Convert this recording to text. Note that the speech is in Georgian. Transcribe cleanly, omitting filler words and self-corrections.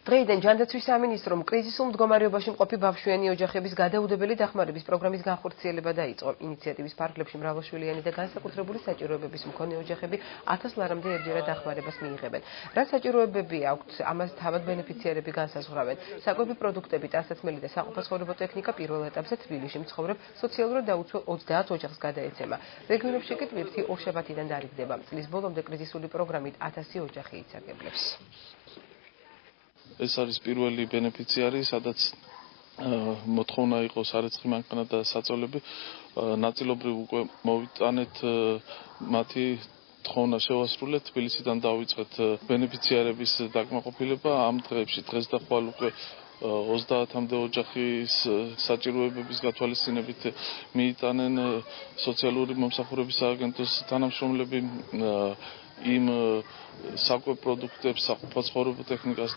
დღეიდან ჯანდაცვის სამინისტრომ კრიზისულ მდგომარეობაში მყოფი ბავშვიანი ოჯახების გადაუდებელი დახმარების პროგრამის განხორციელება დაიწყო. ინიციატივის ფარგლებში მრავალშვილიანი და განსაკუთრებული საჭიროებების მქონე ოჯახები 1000 ლარამდე ერთჯერად დახმარებას მიიღებენ. რა საჭიროებები აქვთ, ამას თავად ბენეფიციარები განსაზღვრავენ. საკვები პროდუქტები, ტანსაცმელი და საყოფაცხოვრებო ტექნიკა პირველ ეტაპზე თბილისში მცხოვრებ სოციალურად დაუცველ 30 ოჯახს გადაეცემა. რეგიონებში კი ტვირთი ორშაბათიდან დარიგდება. წლის ბოლომდე კრიზისული პროგრამით 1000 ოჯახი იცაგებლებს. ეს არის პირველი ბენეფიციარი, სადაც მოთხოვნა იყო სარეცხი მანქანა და საწოლები. ნაწილობრივ უკვე მოვიტანეთ მათი თხოვნა შევასრულეთ, თბილისიდან დავიწყეთ ბენეფიციარების დაკმაყოფილება. ამ დღეებში დღეს და ხვალ უკვე 30-მდე ოჯახის საჭიროებების გათვალისწინებით მიიტანენ სოციალური მომსახურების სააგენტოს თანამშრომლები იმ საკვებ პროდუქტებს, საყოფაცხოვრებო ტექნიკას